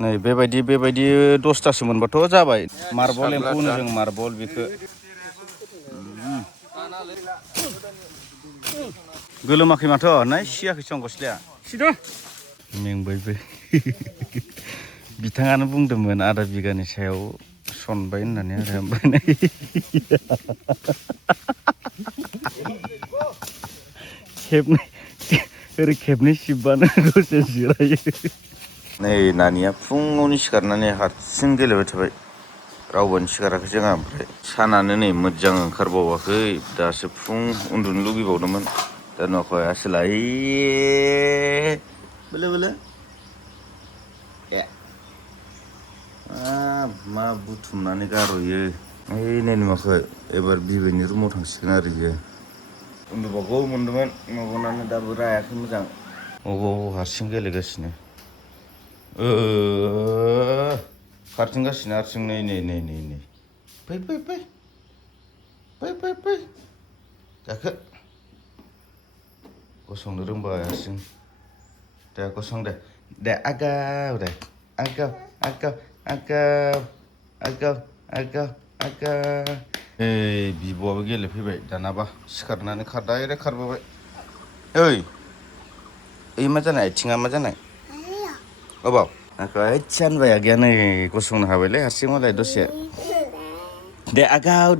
नै बेबायदि 10तासो मोनबाथ' जाबाय मार्बल एम्फौ होनो जों मार्बल बेखौ गोलोमाखै माथो नाय सियाखै सं गस्लाया सिद' मेंबायबो बिथाङानो बुंदोंमोन आधा बिगानि सायाव सनबाय होननानै आरो ओमफ्राय नै खेबनै ओरै खेबनै सिबबानो दसे जिरायो नै नानिया फुङावनो सिखारनानै हारसिं गेलेबाय थाबाय रावबोनो सिखाराखै जोंहा ओमफ्राय सानानो नै मोजां ओंखारबावाखै दासो फुं उन्दुनो लुगैबावदोंमोन दा नुवाखै आसोलाय बोलो बोलो ए मा बुथुमनानै गारहयो ओइ नै नुवाखै एबार बिबैनि रुमाव थांसिगोन आरो बियो उन्दुबावगौ मोनदोंमोन मेगनानो दाबो रायाखै मोजां अबाव हारसिं गेलेगासिनो खारथिंगासिनो हारसिं नै फै जाखो गसंनो रोंबाय हारसिं दे गसं दे आगाव दे आगाव बिब'आबो गेलेफैबाय दानाबा सिखारनानै डाइरेक्ट खारबोबाय ओइ मा जानाय आथिङा मा जानाय अबाव आदसा होनबाय आगैया नै गसंनो हाबायलै हारसिं मालाय दसे दे आगाव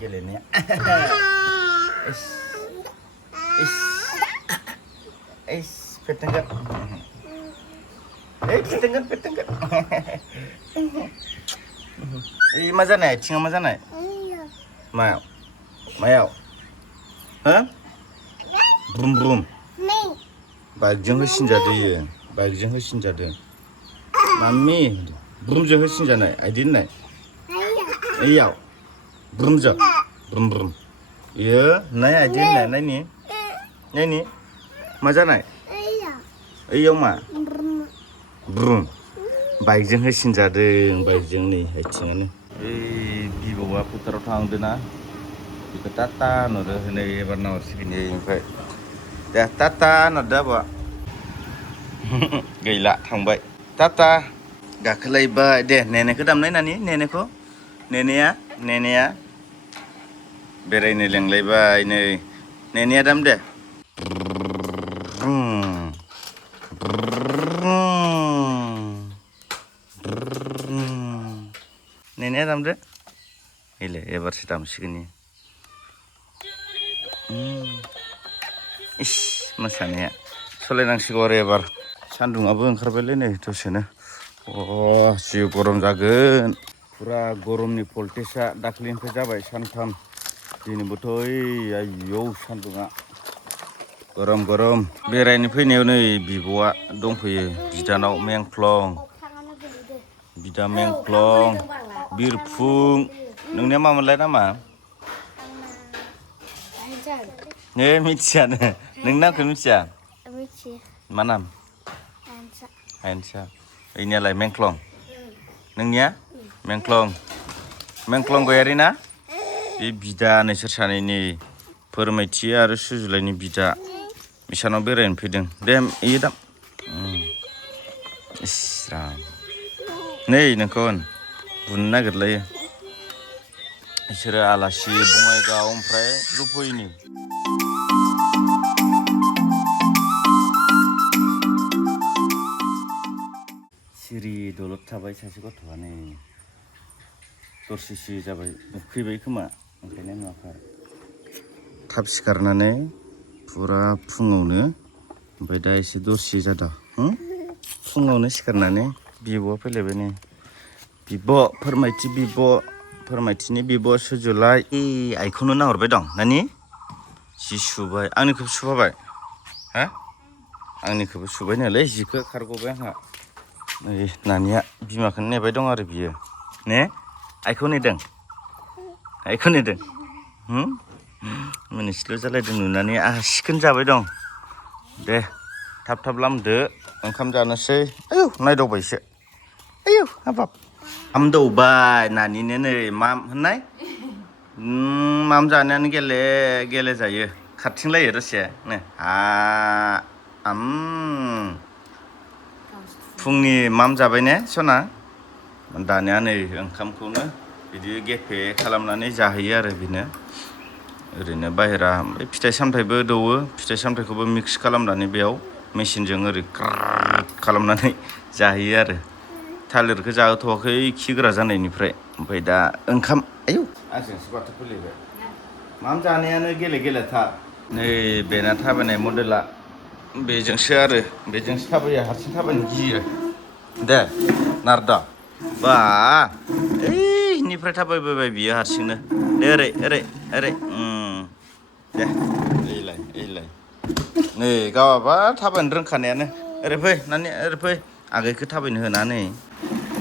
गेलेनाया फेथेंगोन मा जानाय आथिङा मा जानाय मायाव हो ब्रुम बाइकजों होसिनजादों माम्मि ब्रुमजों होसिनजानाय आइदि होननाय ओइयाव ब्रुमजों ब्रुम इयो नाय आइदि होननाय नायनि मा जानाय ओइयाव मा ब्रुम बाइकजों होसिनजादों बाइकजों नै आथिङानो ओइ बिबौआ फोथाराव थांदों ना बेखौ टाटा होनहरो नै एबार नाहरसिगोन ओमफ्राय दे टाटा होनहरदो आब'आ गैला थांबाय टाटा गाखोलायबाय दे नेनेखौ दामनाय नानि नेनेया बेरायनो लेंलायबाय नै नेनेया दाम दे नेनेया दामदो एले एबारसो दामसिगोन इस मोसानाया सोलायनांसिगौ आरो एबार सान्दुङाबो ओंखारबायलै नै दसेनो जि गरम जागोन फुरा गरमनि भल्टेजआ दाख्लैनिफ्राय जाबाय सानथाम दिनैबोथ' आयौ सान्दुङा गरम बेरायनो फैनायाव नै बिब'आ दंफैयो बिदानाव बिदा मेंख्लं बिरफुं नोंनिया मामोनलाय नामा मिथियानो नोंनि नामखौ मिथिया मा नाम हायेनसा ओइनियालाय मेंख्लं नोंनिया मेंख्लं गयारि ना बे बिदा नोंसोर सानैनि फोरमायथि आरो सुजुलायनि बिदा बिसानाव बेरायनो फैदों दे इयो दाम इस्राम नै नोंखौ बुनो नागिरलायो बिसोरो आलासि बङाइगाव ओमफ्राय रुपहिनि सिरि दलद थाबाय सासे गथ'आनो दरसेसो जाबाय उखैबाय खोमा ओंखायनो नुवाखै थाब सिखारनानै फुरा फुङावनो ओमफ्राय दा एसे दरसे जादों फुङावनो सिखारनानै बिब'आ फैलायबाय नै फोरमायथिनि बिब' सुजुलाय आइखौनो नाहरबाय दं नानि जि सुबाय आंनिखौबो सुफाबाय हा आंनिखौबो सुबाय नालाय जिखौ खारग'बाय आंहा नै नानिया बिमाखौनो नेबाय दं आरो बियो ने आइखौ नेदों मिनिस्लु जालायदों नुनानै आंहा सिखोन जाबाय दं दे थाब लामदो ओंखाम जानोसै नायदावबायसो हाबाब हामदौबाय नानिनो नै माम होननाय माम जानायानो गेले जायो खारथिंलायो दसे नो फुंनि माम जाबाय ने सना दानिया नै ओंखामखौनो बिदि गेफे खालामनानै जाहैयो आरो बिनो ओरैनो बाहेरा ओमफ्राय फिथाइ सामथाइबो दौवो फिथाइ सामथाइखौबो मिक्स खालामनानै बेयाव मेचिनजों ओरै खालामनानै जाहैयो आरो थालिरखौ जाहोथ'वाखै खिग्रा जानायनिफ्राय ओमफ्राय दा ओंखाम आयौ आंजोंसो बाथौ खुलिबाय माम जानायानो गेले गेलेथार नै बेना थाबायनाय मडेला बेजोंसो आरो बेजोंसो थाबायो हारसिं थाबायनो गियो दे नारदा बा ओइनिफ्राय थाबायबोबाय बियो हारसिंनो दे ओरै ओरै ओरै दे ओइलाय नै गावहाबा थाबायनो रोंखानायानो ओरै फै नानि ओरै फै आगैखौ थाबायनो होनानै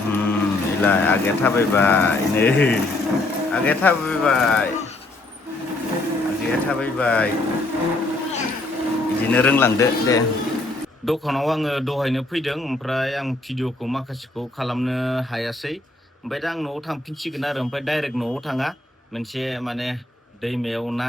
ओइलाय आगैया थाबायबाय नै आगैया थाबायबाय आगैया थाबायबाय बिदिनो रोंलांदो दे दखानाव आङो दहायनो फैदों ओमफ्राय आं भिडिअखौ माखासेखौ खालामनो हायासै ओमफ्राय दा आं न'आव थांफिनसिगोन आरो ओमफ्राय डाइरेक्ट न'आव थाङा मोनसे माने दैमायाव ना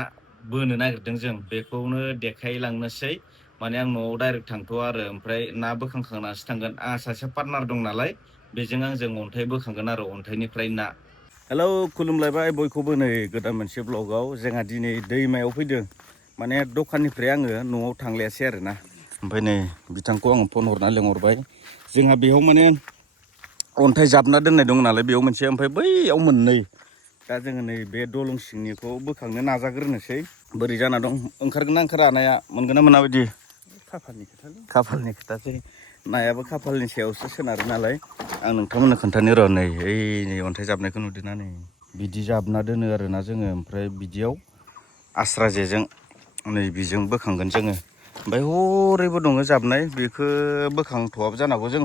बोनो नागिरदों जों बेखौनो देखायलांनोसै माने आं न'आव डाइरेक्ट थांथ'आ आरो ओमफ्राय ना बोखांखांनासो थांगोन आंहा सासे पार्टनार दं नालाय बेजों आंजों अन्थाइ बोखांगोन आरो अन्थाइनिफ्राय ना हेलौ खुलुमलायबाय बयखौबो नै गोदान मोनसे ब्लगाव जोंहा दिनै दैमायाव फैदों माने दखाननिफ्राय आङो न'आव थांलायासै आरोना ओमफ्राय नै बिथांखौ आङो फन हरना लिंहरबाय जोंहा बेयाव माने अन्थाइ जाबना दोननाय दं नालाय बेयाव मोनसे ओमफ्राय बैयाव मोननै दा जोङो नै बे दलं सिंनिखौ बोखांनो नाजाग्रोनोसै बोरै जाना दं ओंखारगोन ना ओंखारा नाया मोनगोन ना मोना बायदि खाफालनि खोथासै नायाबो खाफालनि सायावसो सोनारो नालाय आं नोंथांमोननो खोन्थानो र' नै नै अन्थाइ जाबनायखौ नुदों ना नै बिदि जाबना दोनो आरोना जोङो ओमफ्राय बिदियाव आस्रा जेजों नै बिजों बोखांगोन जोङो ओमफ्राय हरैबो दङ जाबनाय बेखौ बोखांथ'वाबो जानांगौ जों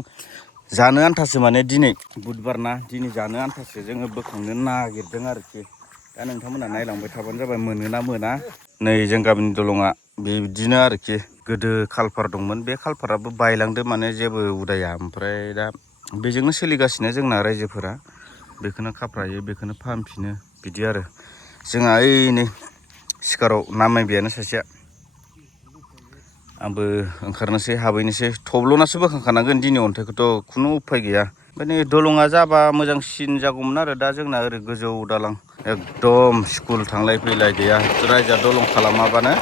जानो आन्थासो माने दिनै बुधबार ना दिनै जानो आन्थासो जोङो बोखांनो नागिरदों आरोखि दा नोंथांमोना नायलांबाय थाबानो जाबाय मोनो ना मोना नै जों गामिनि दलङा बिदिनो आरोखि गोदो खालभार दंमोन बे खालभाराबो बायलांदो माने जेबो उदाया ओमफ्राय दा बेजोंनो सोलिगासिनो जोंना रायजोफोरा बेखौनो खाफ्रायो बेखौनो फाहामफिनो बिदि आरो जोंहा ओइ नै सिखाराव नामायबायानो सासेया आंबो ओंखारनोसै हाबहैनोसै थब्ल'नासो बोखांखानांगोन दिनै अन्थाइखौथ' खुनु उफाय गैया ओमफ्राय नै दलङा जाबा मोजांसिन जागौमोन आरो दा जोंना ओरै गोजौ दालां एकदम स्कुल थांलाय फैलाय गैया रायजोआ दलं खालामाबानो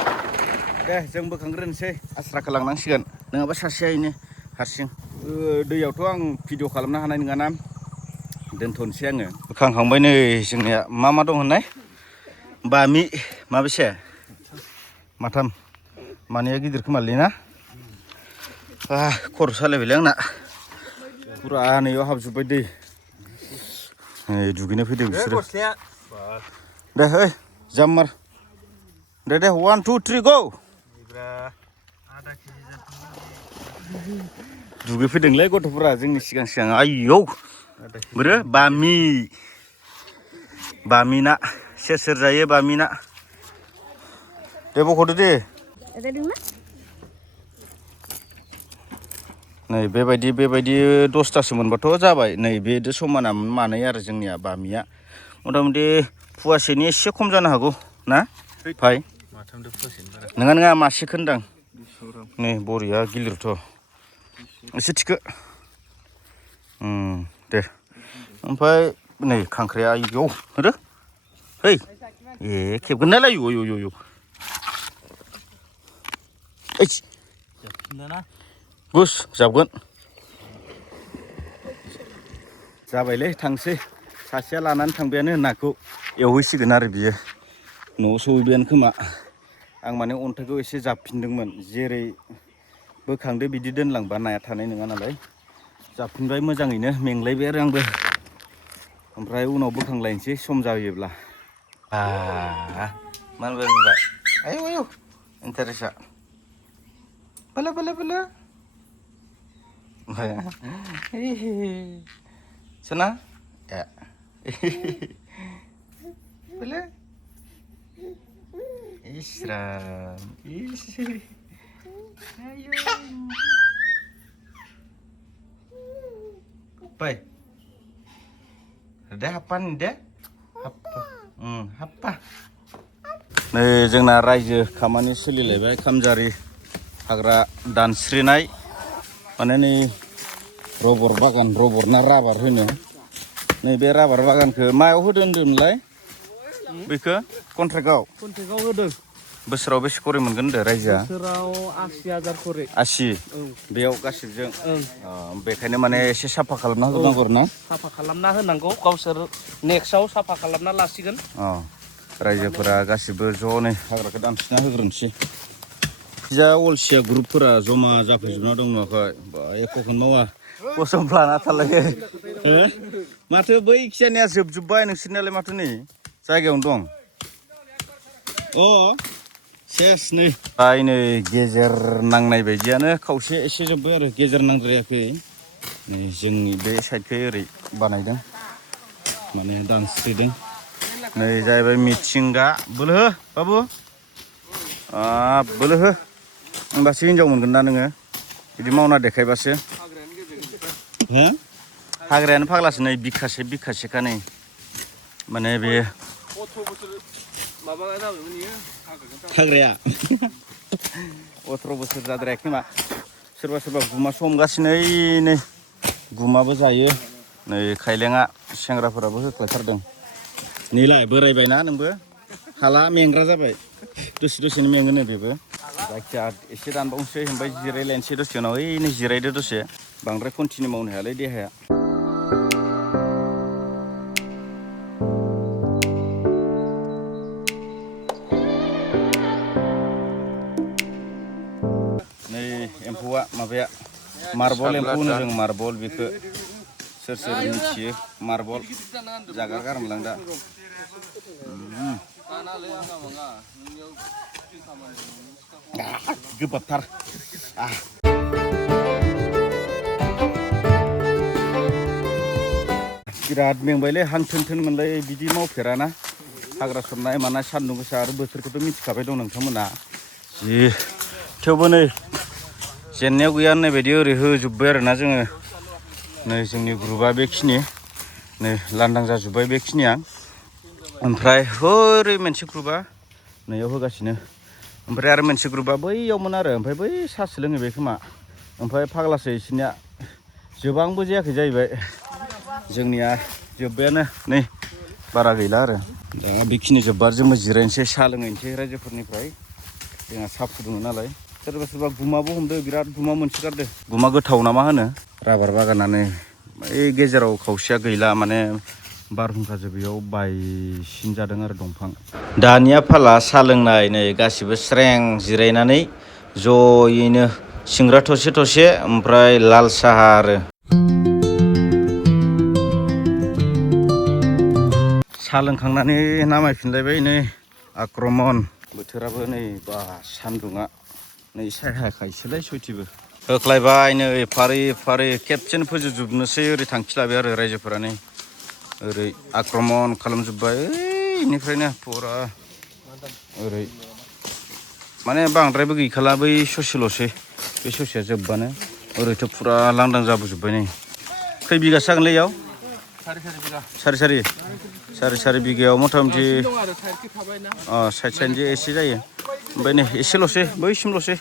दे जों बोखांग्रोनोसै आस्राखौ लांनांसिगोन नङाबा सासेयैनो हारसिं दैयावथ' आं भिडिअ खालामनो हानाय नङाना दोनथ'नोसै आङो बोखांखांबाय नै जोंनिया मा दं होननाय बामि माबेसे माथाम मानैया गिदिर खोमालै ना खर' सालायबायलै आंना फुरा नैयाव हाबजोब्बाय दै नै दुगैनो फैदों बिसोरो दे ओइ जाम्मार दे 1 2 3 गो दुगैफैदोंलै गथ'फोरा जोंनि सिगां आयौ बोरो बामि ना सेर जायो बामि ना दे बख'दो दे नै बेबायदि 10थासो मोनबाथ' जाबाय नै बेदो समाना मानै आरो जोंनिया बामिया मथा मथि फवासेनि एसे खम जानो हागौ ना भाइ नङा मासेखौ होनदां नै बरिया गिलिरथ' एसे थिखो दे ओमफ्राय नै खांख्राया आयौ होदो है खेबगोन नालाय आयौ गुस जाबगोन जाबायलै थांसै सासेया लानानै थांबायानो नाखौ एवहैसिगोन आरो बियो न'आव सहैबायानो खोमा आं माने अन्थाइखौ एसे जाबफिनदोंमोन जेरै बोखांदो बिदि दोनलांबा नाया थानाय नङा नालाय जाबफिनबाय मोजाङैनो मेंलायबाय आरो आंबो ओमफ्राय उनाव बोखांलायनोसै सम जायोब्ला मोनबाय आयौ इन्टारेस्टआ बोलो सना बोलो इसराम Pai. Deh apa nih deh? Apa? Apa? नै जोंना रायजो खामानि सोलिलायबाय खामजारि हाग्रा दानस्रिनाय माने नै रबर बागान रबर ना राबार होनो नै बे राबार बागानखौ मायाव होदो होनदोंमोनलाय बेखौ कन्ट्रेक्टआव होदों बोसोराव बेसे खरि मोनगोन होनदो रायजोआ बोसोराव 80,000 खरि 80 बेयाव गासिबजों बेखायनो माने एसे साफा खालामना होनांगौ ना साफा खालामना होनांगौ गावसोर नेक्स्टआव साफा खालामना लासिगोन रायजोफोरा गासिबो ज'नो हाग्राखौ दानस्रिना होग्रोनोसै जा अलसिया ग्रुपफोरा जमा जाफैजोबना दं न'खाय बा एख'खौनो मावा कसम लाना थालायो माथो बै खियानिया जोबजोब्बाय नोंसोरनियालाय माथो नै जायगायावनो दं सेस नै नै गेजेर नांनाय बायदियानो खावसे एसे जोब्बाय आरो गेजेर नांद्रायाखै नै जोंनि बे साइडखै ओरै बानायदों माने दानस्रिदों नै जाहैबाय मिथिंगा बोलो हो बाबु बोलो हो होमबासो हिनजाव मोनगोन ना नोङो बिदि मावना देखायबासो हाग्रायानो फाग्लासो नै बिखासेखा नै माने बे हाग्राया 18 बोसोर जाद्रायाखै मा सोरबा गुमा हमगासिनो नै गुमाबो जायो नै खायलेङा सेंग्राफोराबो होख्लायथारदों नैलाय बोरायबायना नोंबो हाला मेंग्रा जाबाय दसेनो मेङो नै बेबो जायखिया एसे दानबावनोसै ओमफ्राय जिरायलायनोसै दसे उनाव नै जिरायदो दसे बांद्राय कन्टिनिउ मावनो हायालै देहाया नै एम्फौआ माबाया मार्बल एम्फौ होनो जों मार्बल बेखौ सोर मिथियो मार्बल जागार गारमोनलां दा गोबाबथार बिराद मेंबायलै हां थोन मोनलाय बिदि मावफेराना हाग्रा सरनाय मानाय सान्दुं गोसा आरो बोथोरखौथ' मिथिखाबाय दं नोंथांमोना जि थेवबो नै जेननायाव गैया होननाय बायदि ओरै होजोब्बाय आरोना जोङो नै जोंनि ग्रुपआ बेखिनि नै लांदां जाजोब्बाय बेखिनिया ओमफ्राय ओरै मोनसे ग्रुपआ नैयाव होगासिनो ओमफ्राय आरो मोनसे ग्रुपआ बैयावमोन आरो ओमफ्राय बै सासो लोंहैबाय खोमा ओमफ्राय फाग्लासो बिसोरनिया जोबांबो जायाखै जाहैबाय जोंनिया जोब्बायानो नै बारा गैला आरो दा बेखिनि जोब्बा जोंबो जिरायनोसै साहा लोंहैनोसै रायजोफोरनिफ्राय जोंहा साहा फुदुङो नालाय सोरबा गुमाबो हमदो बिराद गुमा मोनसोगारदो गुमा गोथाव ना मा होनो राबार बागानानो बै गेजेराव खावसेया गैला माने बारहुंखाजों बेयाव बायसिन जादों आरो दंफां दानिया फाला साहा लोंनाय नै गासिबो स्रें जिरायनानै जयैनो सिंग्रा थरसे ओमफ्राय लाल साहा आरो साहा लोंखांनानै नामायफिनलायबाय नै आक्रमन बोथोराबो नै बा सान्दुङा नै सायहाखायसोलाय सयथिबो होख्लायबाय नै फारि खेबसेनो फोजोबजोबनोसै ओरै थांखि लाबाय आरो रायजोफोरा नै ओरै आक्रमन खालामजोब्बाय बेनिफ्रायनो फुरा ओरै माने बांद्रायबो गैखाला बै ससेल'सै बे ससेया जोब्बानो ओरैथ' फुरा लांदां जाबोजोब्बाय नै खै बिगासो जागोनलै इयाव सारि बिगायाव मथा मथि साइड एसे जायो ओमफ्राय नै एसेल'सै बैसिमल'सै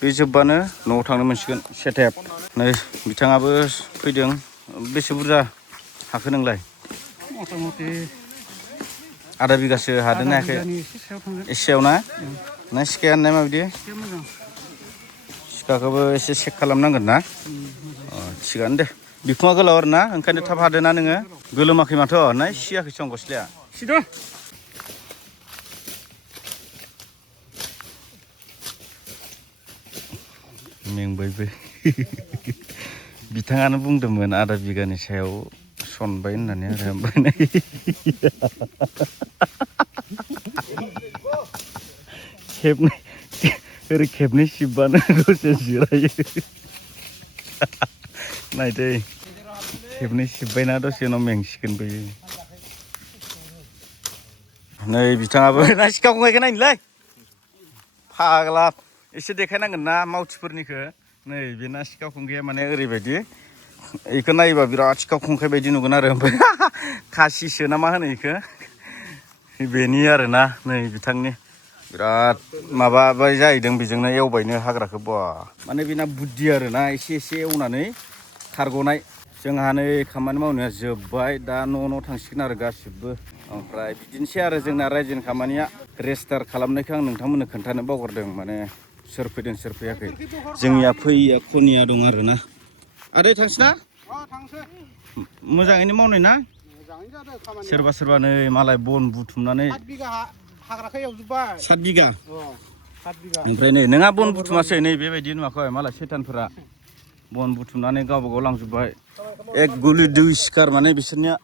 बे जोब्बानो न'आव थांनो मोनसिगोन सेटेप नै बिथाङाबो फैदों बेसे बुरजा हाखो नोंलाय मथा मथि आधा बिगासो हादोंना हायाखै एसेयाव ना सिखाया होननाय माबायदि सिखाखौबो एसे चेक खालामनांगोन ना थिगानो दे बिखुङा गोलाव आरो ना ओंखायनो थाब हादोना नोङो गोलोमाखै माथो ना सियाखै सं गस्लाया सिद' मेंबायबो बिथाङानो बुंदोंमोन आधा बिगानि सायाव सनबाय होननानै आरो ओमफ्राय खेबनै सिबबानो दसे जिरायो नायदै खेबनै सिबबायना दसे उनाव मेंसिगोन बैयो नै बिथाङाबो ना सिखा खंखायखौ नायनोलै फाग्ला एसे देखायनांगोन ना मावथिफोरनिखौ नै बे ना सिखा खंखाया माने ओरैबायदि बेखौ नायोबा बिराद सिखा खंखाय बायदि नुगोन आरो ओमफ्राय खासिसो ना मा होनो बेखौ बेनि आरोना नै बिथांनि बिराद माबाबाय जाहैदों बेजोंनो एवबायनो हाग्राखौ बा माने बेना बुद्धि आरोना एसे एवनानै खारग'नाय जोंहा नै खामानि मावनाया जोब्बाय दा न' थांसिगोन आरो गासिबो ओमफ्राय बिदिनोसै आरो जोंना रायजोनि खामानिया रेजिस्टार खालामनायखौ आं नोंथांमोननो खोन्थानो बावगारदों माने सोर फैदों सोर फैयाखै जोंनिया फैया खनिया दं आरोना आदै थांसै ना मोजाङैनो मावनाय ना सोरबा नै मालाय बन बुथुमनानै 7 बिगा हाग्राखौ एवजोब्बाय 7 बिगा 7 बिगा ओमफ्राय नै नोंहा बन बुथुमासै नै बेबायदि नुवाखै मालाय सैतानफोरा बन बुथुमनानै गावबा गाव लांजोब्बाय एक गुलि दुइ सिखार माने बिसोरनिया